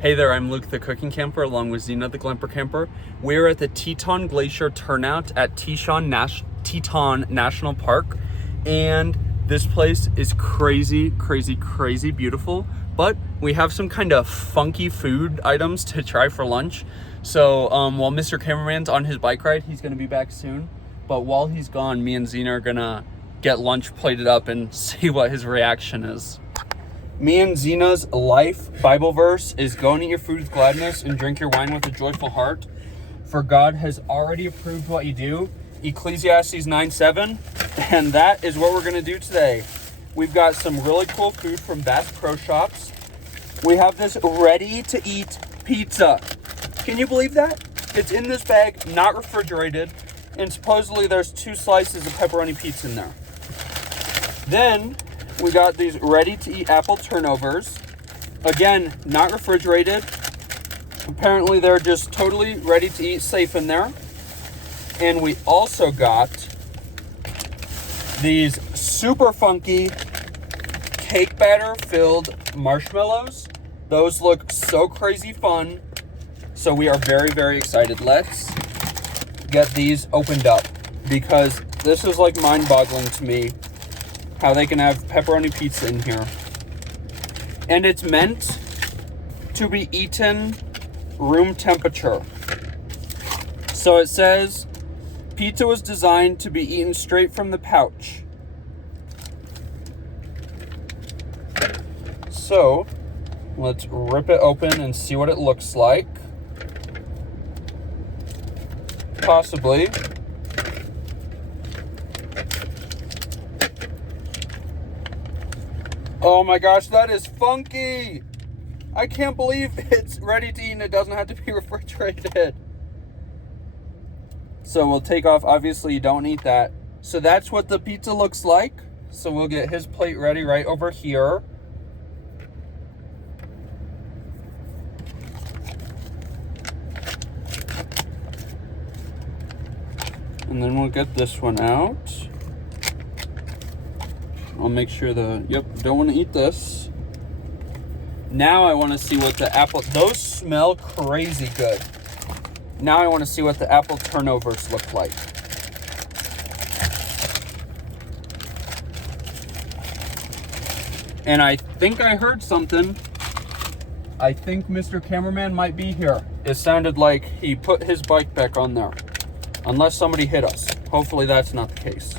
Hey there, I'm Luke the Cooking Camper along with Zena the Glimper Camper. We're at the Teton Glacier Turnout at Teton National Park, and this place is crazy beautiful, but we have some kind of funky food items to try for lunch. So while Mr. Cameraman's on his bike ride, he's gonna be back soon, but while he's gone, me and Zena are gonna get lunch plated up and see what his reaction is. Me and Zena's life Bible verse is go and eat your food with gladness and drink your wine with a joyful heart, for God has already approved what you do. Ecclesiastes 9:7, and that is what we're gonna do today. We've got some really cool food from Bass Pro Shops. We have this ready to eat pizza. Can you believe that? It's in this bag, not refrigerated, and supposedly there's 2 slices of pepperoni pizza in there. Then we got these ready-to-eat apple turnovers. Again, not refrigerated. Apparently, they're just totally ready to eat, safe in there. And we also got these super funky cake batter-filled marshmallows. Those look so crazy fun. So we are very excited. Let's get these opened up, because this is like mind-boggling to me how they can have pepperoni pizza in here. And it's meant to be eaten room temperature. So it says, pizza was designed to be eaten straight from the pouch. So let's rip it open and see what it looks like. Possibly. Oh my gosh, that is funky! I can't believe it's ready to eat and it doesn't have to be refrigerated. So we'll take off, obviously you don't eat that. So that's what the pizza looks like. So we'll get his plate ready right over here. And then we'll get this one out. I'll make sure don't want to eat this. Now I want to see what the apple, those smell crazy good. Now I want to see what the apple turnovers look like. And I think I heard something. I think Mr. Cameraman might be here. It sounded like he put his bike back on there. Unless somebody hit us. Hopefully that's not the case.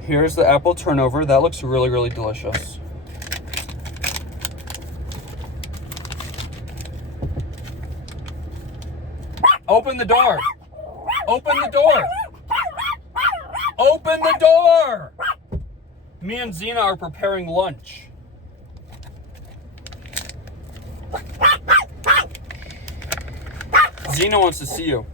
Here's the apple turnover. That looks really delicious. Open the door. Open the door. Open the door. Me and Zena are preparing lunch. Zena wants to see you.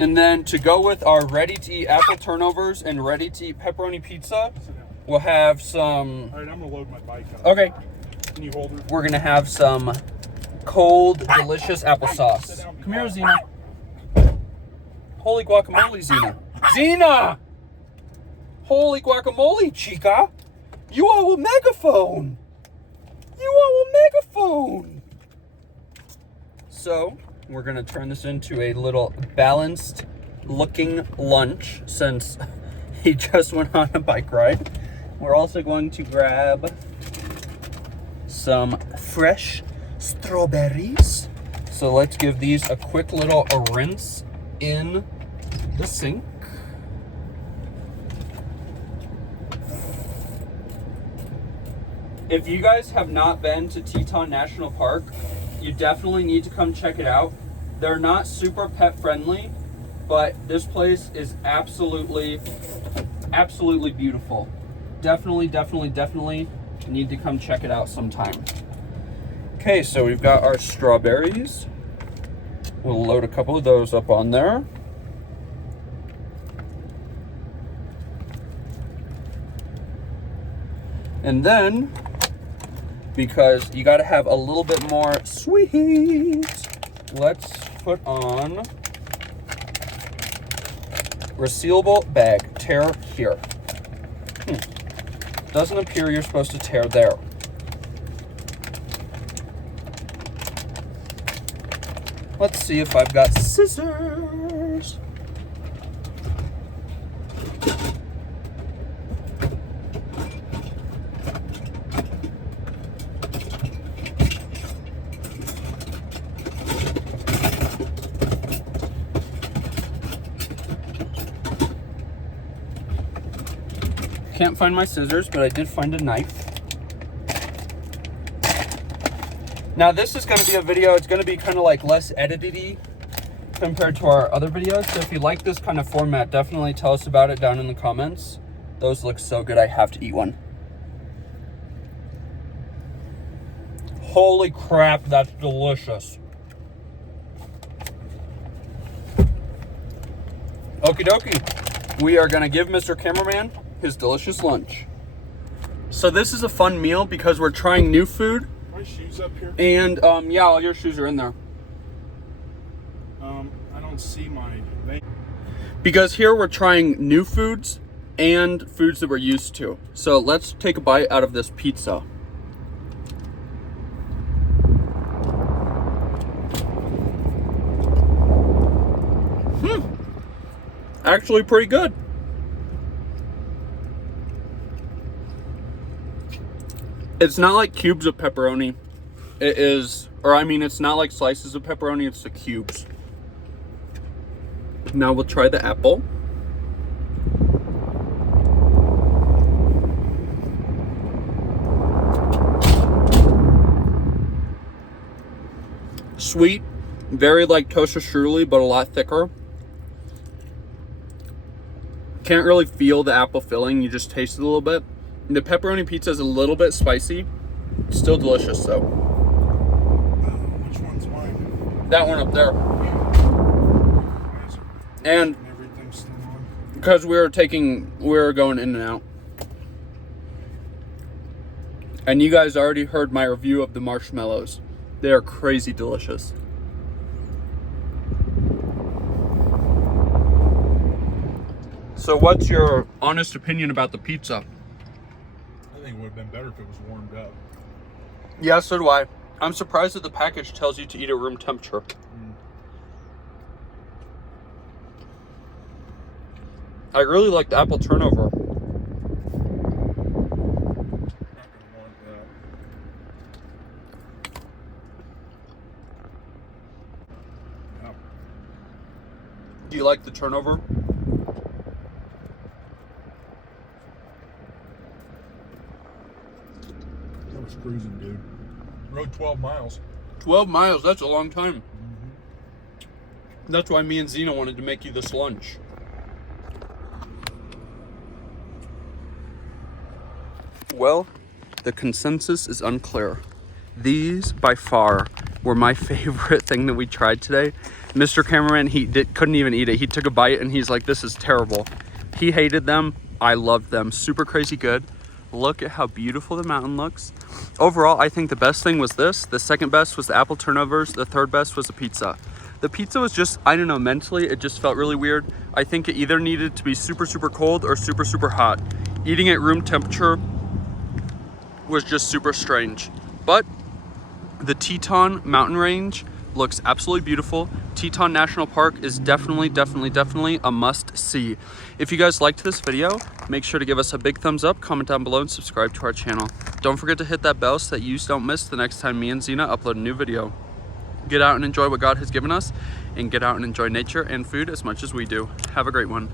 And then to go with our ready-to-eat apple turnovers and ready-to-eat pepperoni pizza, we'll have some... All right, I'm gonna load my bike up. Okay. Can you hold her? We're gonna have some cold, delicious applesauce. Come here, Zena. Holy guacamole, Zena. Zena! Holy guacamole, chica. You are a megaphone. You are a megaphone. So we're gonna turn this into a little balanced looking lunch since he just went on a bike ride. We're also going to grab some fresh strawberries. So let's give these a quick little rinse in the sink. If you guys have not been to Teton National Park, you definitely need to come check it out. They're not super pet friendly, but this place is absolutely beautiful. Definitely need to come check it out sometime. Okay, so we've got our strawberries. We'll load a couple of those up on there. And then, because you gotta have a little bit more sweet, let's put on resealable bag, tear here. Doesn't appear you're supposed to tear there. Let's see if I've got scissors. Can't find my scissors, but I did find a knife. Now this is going to be a video, it's going to be kind of like less edited-y compared to our other videos. So if you like this kind of format, definitely tell us about it down in the comments. Those look so good, I have to eat one. Holy crap, that's delicious. Okie dokie. We are going to give Mr. Cameraman his delicious lunch. So this is a fun meal because we're trying new food. My shoes up here? And yeah, all your shoes are in there. I don't see my name. Because here we're trying new foods and foods that we're used to. So let's take a bite out of this pizza. Actually pretty good. It's not like cubes of pepperoni. It is, or I mean, it's not like slices of pepperoni, it's the cubes. Now we'll try the apple. Sweet, very like toaster strudely, but a lot thicker. Can't really feel the apple filling, you just taste it a little bit. The pepperoni pizza is a little bit spicy. Still delicious though. Which one's mine? That one up there. And Everything's still on. because we were going in and out. And you guys already heard my review of the marshmallows. They are crazy delicious. So what's your honest opinion about the pizza? I think it would have been better if it was warmed up. Yeah, so do I. I'm surprised that the package tells you to eat at room temperature. I really like the apple turnover. Not gonna want that. Yeah. Do you like the turnover? I was cruising, dude. Rode 12 miles. 12 miles, that's a long time. That's why me and Zena wanted to make you this lunch. Well, the consensus is unclear. These, by far, were my favorite thing that we tried today. Mr. Cameraman, couldn't even eat it. He took a bite and he's like, this is terrible. He hated them. I loved them. Super crazy good. Look at how beautiful the mountain looks. Overall, I think the best thing was this. The second best was the apple turnovers. The third best was the pizza. The pizza was just, I don't know, mentally, it just felt really weird. I think it either needed to be super, super cold or super, super hot. Eating at room temperature was just super strange. But the Teton mountain range looks absolutely beautiful. Teton National Park is definitely a must see. If you guys liked this video, make sure to give us a big thumbs up, comment down below, and subscribe to our channel. Don't forget to hit that bell so that you don't miss the next time me and Zena upload a new video. Get out and enjoy what God has given us, and get out and enjoy nature and food as much as we do. Have a great one.